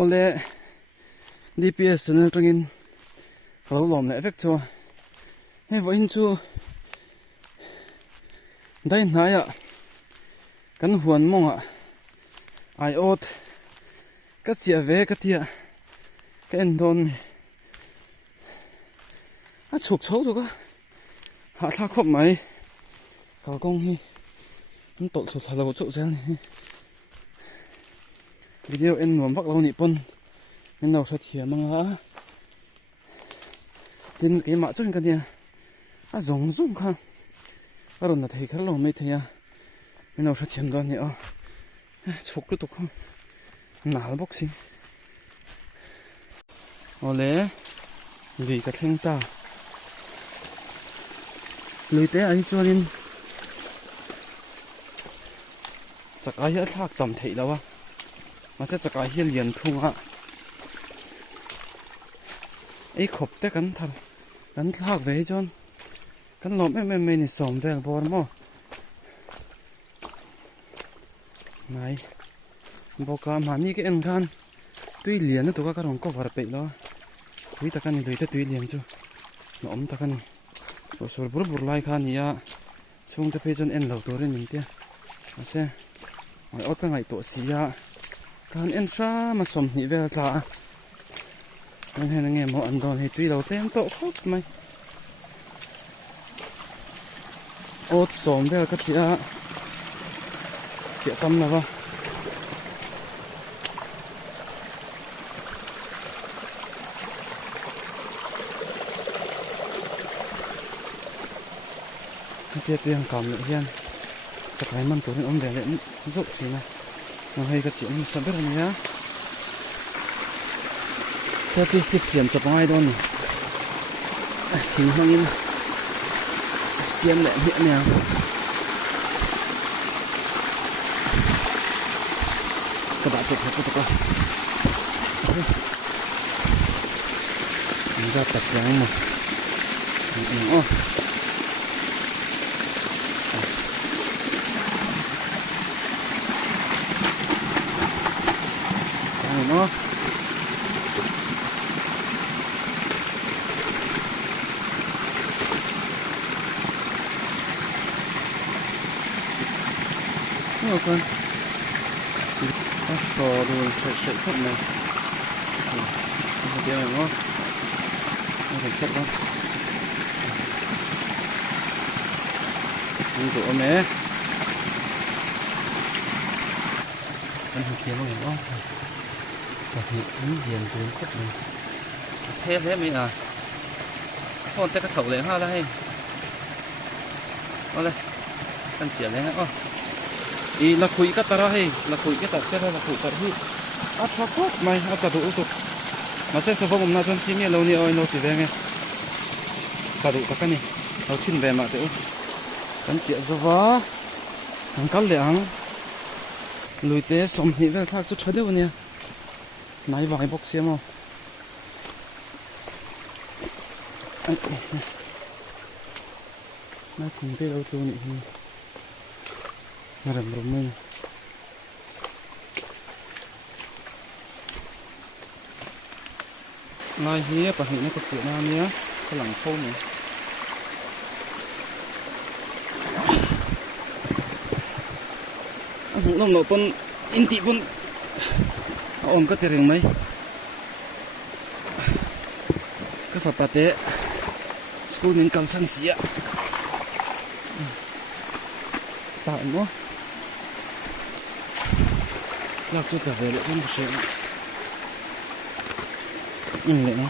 Ole DPS channel tangin halo lom le effect cho he vo in chu dai na ya kan huan monga ai ot ka chia ve ka tia ka en don a chuk chho to ka ha tha khop mai kal kong hi an tol thu thalo chu zel ni video en nuam vak lo ni pon min nau sa thia manga tin ke ma chun ka dia a zong zong kha aron na thei khar lo mai theya min nau sa thiam don ni a chuk lu to kha nal bok si ole gi ka thleng ta luite ai chuanin chaka hi a thlak tam thei lawa masa chaka hi lian thunga ei khop te kan thar kan thlak ve chon kan lom em ni som vel bor mo nai boka mani ke en khan tui lian na to ka rong ko var pe lo tui ta kan ni loite tui lian chu no om ta kan so sur bur bur lai khan ya chung te pe chon en lo to rin ning te ase ai ot ka ngai to sia kan en sha ma som ni vel ta nên hay là nghe một anh đòn thì tuy đầu tiên tội khóc mày ốt xóm về các chị tâm là vâng tiếp tiền cảm nhận hiền chắc cái măng tối ông để lên rộng chỉ này nó hay các chị mình sắp biết rồi nhá selfie stick xiêm chụp ngay đó nè hình hangin xiêm lại hiện nè các bạn chụp hết mình ra tập dáng mà ô nó con cò đồ sợi sợi này tiêu này ngon nó sợi đó ăn của mẹ ăn hạt kia nó ngon thật những gì cũng khóc này thế mấy à con tay cái thầu này ha đây đây ăn chĩa lên nữa ý là khui cái tara hay là khui cái tara là khui tara hi à thắc khóc mày à tara tụ mà sẽ số phong na chân chim như lâu ni oi nó chỉ về nghe tara tụ cái này nó chín về mà tiểu ăn chĩa rồi vả ăn cá lẹng lùi té sòng hi về thắc chút chơi đâu nè nãy vài bọc xiêm không nó chìm tới đâu tôi nị mà rầm rầm lên ngay hía và hiện nó có chuyện nào nhé cái lẳng khô này cũng nông nổ con in tị con ôm cái tiền mấy cái phật bát tế school nên cần sang xía tại nó lạc chút cả về lại không một sự lại nó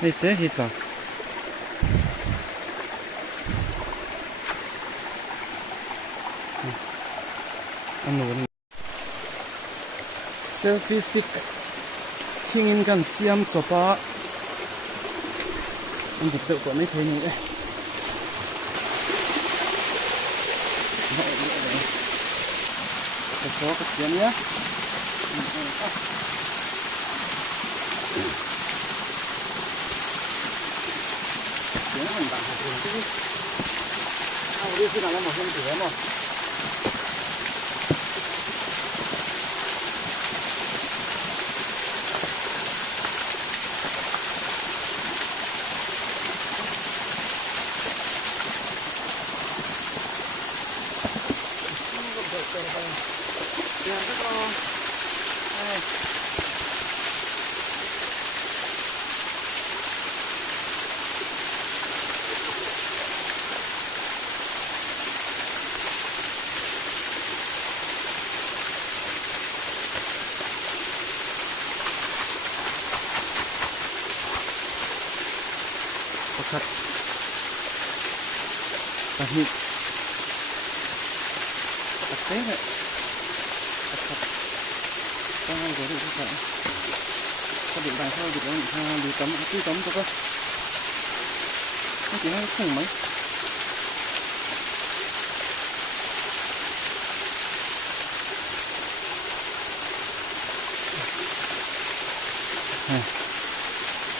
hết thế hết cả ăn luôn selfie stick hingin kan siam chopa anh chụp tự của mấy thế này đấy cái số cái chuyện nhé tiếng mình bạn học thường chứ đi khi nào nó một hơn tiếng mà Pakat Tahit Pakai nggak? Pakat Tangan gue itu kan Có điện đằng sau thì có đi tắm cho cơ Nó chỉ nó không mấy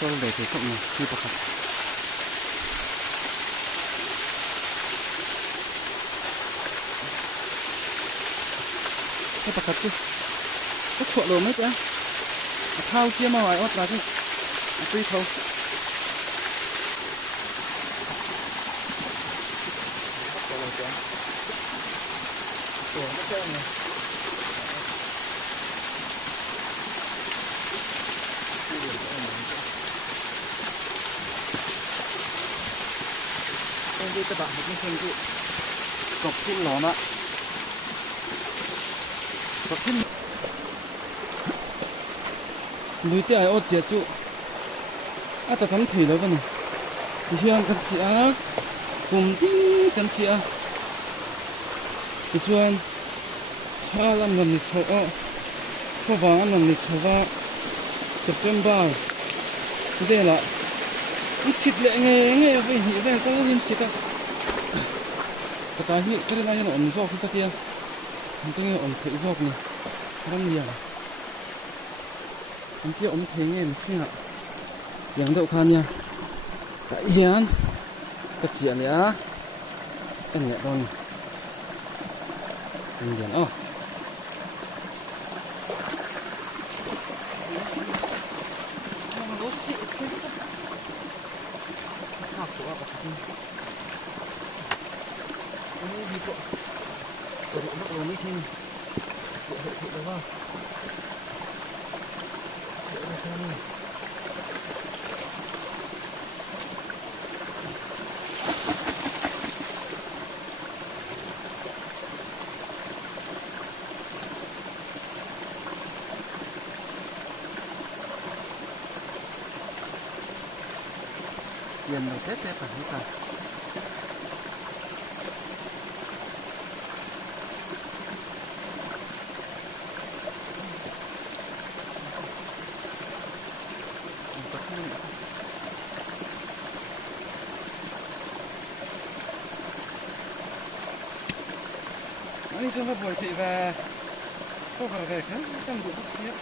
Cho để thì không này Như pakat Cái pakat chứ Có chuột đồ mấy chứ thao chia mà hỏi ót là chứ tuy thâu đi các bạn một cái gì cọc kim lò nè cọc kim núi tia ai ốt chết chú ta thắm thủy đó vậy thì hiện cần chị cùng tí cần chị thì chuyên cha làm làm lịch sổ có vàng làm lịch sổ và chụp trên bao thì đây là chít lệ nghe về hiện về có những chít á cái hiện cái này nó ổn gió không ta tia cái này ổn thủy gió này rất nhiều anh kia ống thế nghe một xem ạ dáng đậu khan nha tại dán cất chuyện đấy á anh nhẹ con anh dán ô Yên này tết tết phải hết rồi. Nói chung là buổi thị về có phải về khá trong vụ bức xếp.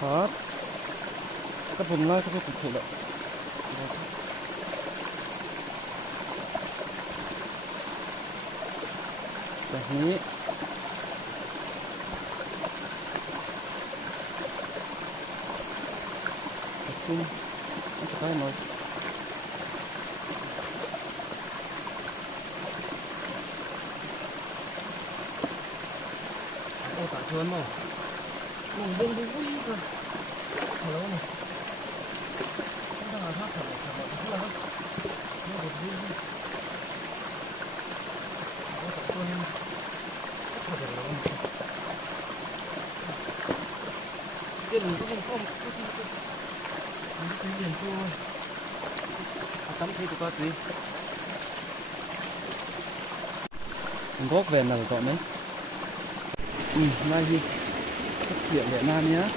Khó các vùng lai các thực sự đấy tập trung nó sẽ cái nói ô tạ chuồn mà mùng bông bông vui cơ hello này chúng ta là thắt thật là rất là nó được vui ô tạ chuồn thật là lâu cái đừng có không cái điền chua tắm thấy tụi con gì gốc về là tụi mấy Đây thì cắt diện để nam nhá.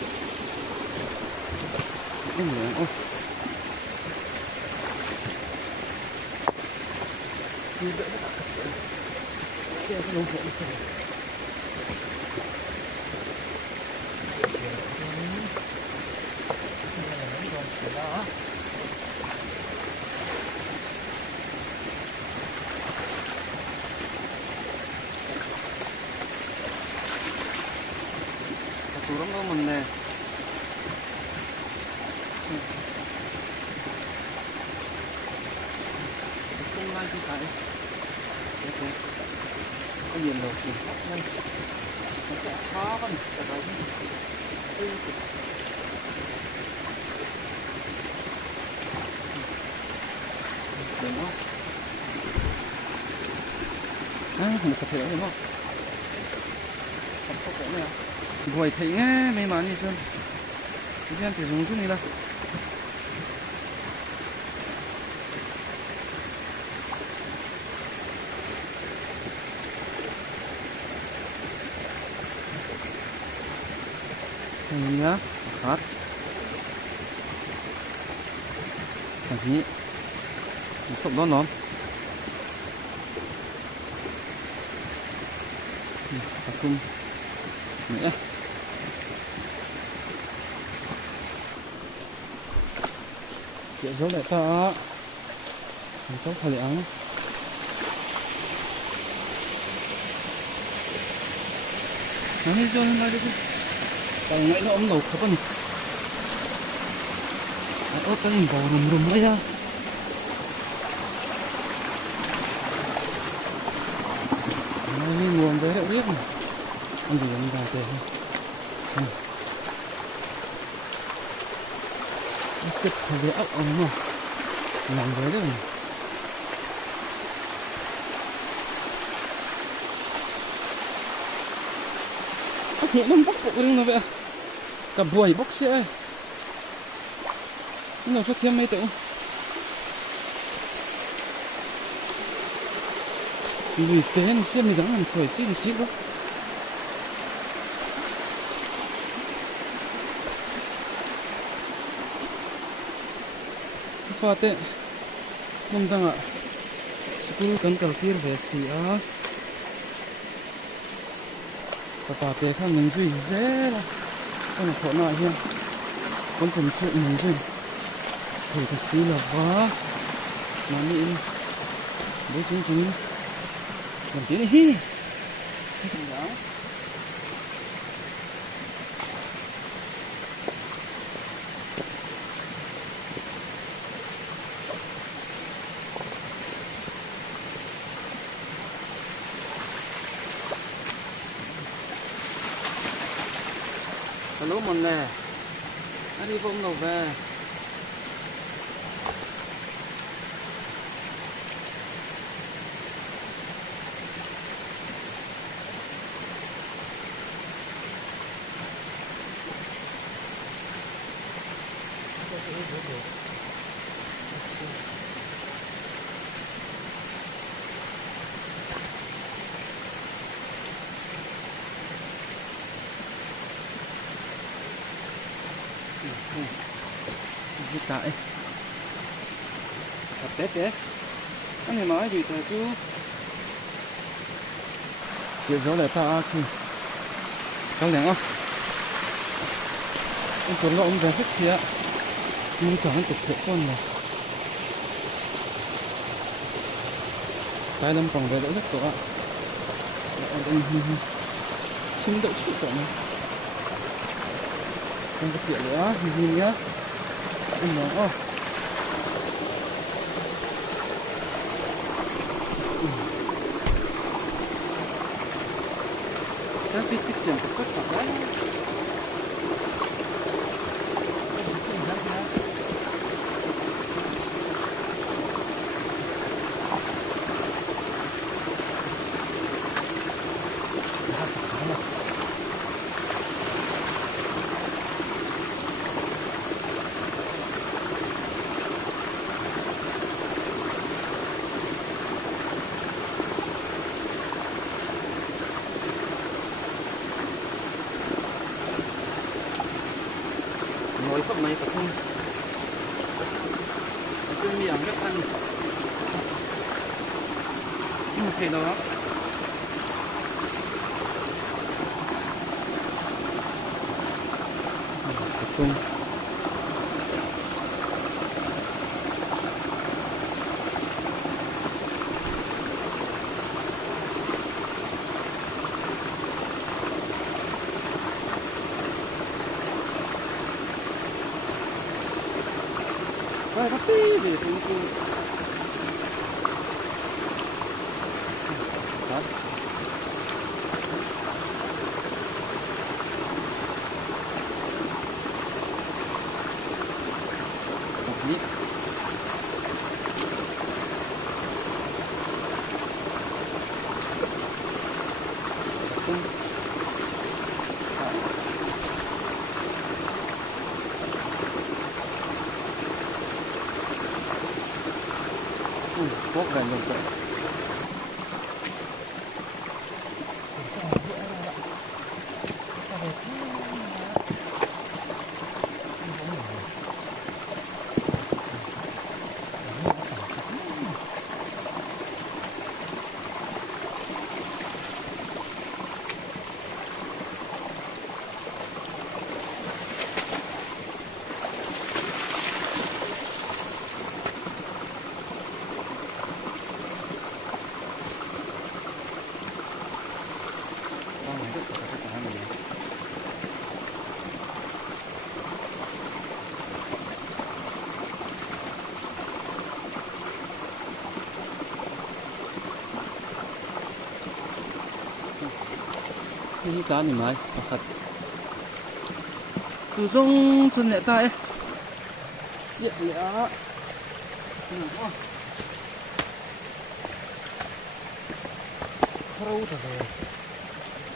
Cái này ô. Xin đỡ tất cả cắt diện. Xe cái lông hộn xe. Turun đâu mình nè. Không lai thì phải. Ok. Có nhìn đầu thì đây. Nó sẽ khó con cái đấy. Được không? Một sạch thế đúng không? Sạch thế này à? Buổi thấy nghe may mắn gì chưa? Cái em phải dùng chút này đâu. Này nhá, phát. Thằng nhỉ? Một sốc đó nó. Tập trung. Nữa. Triệu dấu lại ta. Mình tốt phải lẽ. Này cho nên là đi. Tại ngay nó ấm đầu khắp anh. Ớt cái mình vào rùm đấy ra. Này nguồn đấy đã biết mà. Anh gì anh vào kề thôi. Tiếp theo với ốc ống mà. Làm với đấy. Hiện nó bốc bộ đứng nó vậy. Cả buổi bốc xe. Nó xuất thêm mấy tự. Vì thế này xem mình dám làm sỏi chi thì xíu đó. Pha tệ. Mong rằng ạ. School cần cầu kia về xí á. Và tệ khác mình duy dễ là. Con khổ nọ here. Con phần chuyện mình duy. Thử thật xí là quá. Nó nghĩ. Bố chúng. Còn tí này hi. Đó. Hello mình nè. Anh đi vông đầu về. Hiện tại tập tết đấy anh này nói gì thôi chứ chia gió lại ta thì cao lắm không anh tuấn lo ông về hết xía nhưng chẳng anh tục thiện con này cái lâm còn về đỡ rất tốt ạ anh xin đỡ chịu cả này không có chuyện nữa nhìn nhá anh nói selfie stick xem có cất vào đấy rồi cấp mấy tập trung chưa miệng rất ăn một cái đó tập trung tapi di sini quốc gần được rồi. Ini cá ni mai pakhat tu zong chun le ta e chiat le a rau ta ve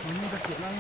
ani ta chiat lai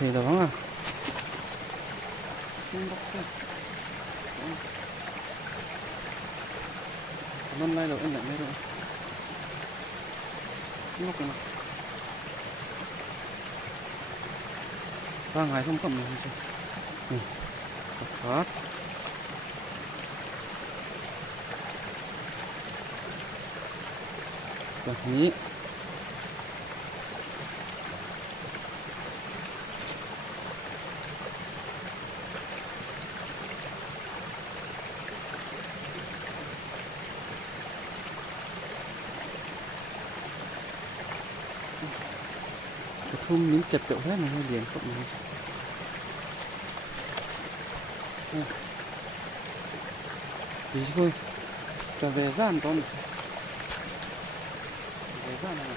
thế đó à năm nay rồi anh nhận đây rồi nó cái ba ngày không cầm gì chứ phátแบบนี้ทุ่มมิ้นเจ็บเต๋อแค่ไหนเรียนครับนี้ดีช่วยจะเวซ่านตอนเวซ่านอะไร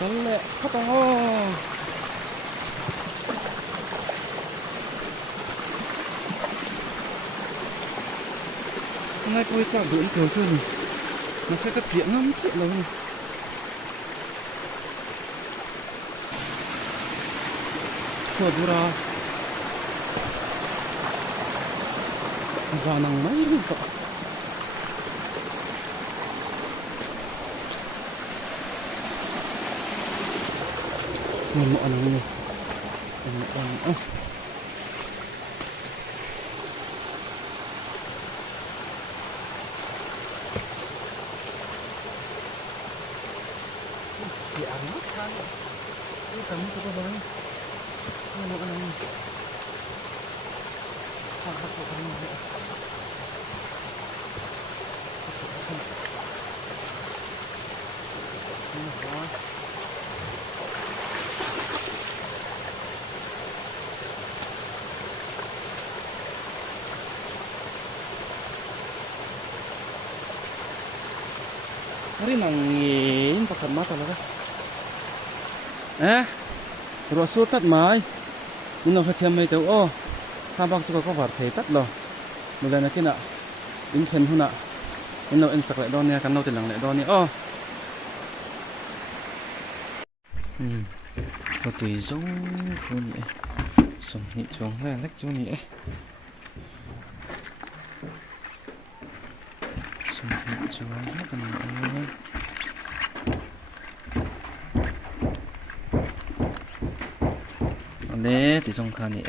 นั่นแหละครับอ๋อngay tôi cả bữa kiểu chưa này nó sẽ cắt diễn lắm chuyện lâu này thôi bữa ra già nằng mấy luôn cậu mình mọn này mình mọn ăn mất khăn đi tắm cho cô bơi. Hari nangin pakai mata lah. Rasul tat mai. Ini nak kiam mai tu. Oh, kabak suka kau var thei tat lo. Mulai nak kena in huna. Ini in sak le don ni kan nau tilang le don ni. Oh. Có tùy giống cô nhỉ. Sống nhị chuồng là lách chú nhỉ. Sống nhị chuồng là cần nhỉ. Lẽ thì trong khăn nhỉ.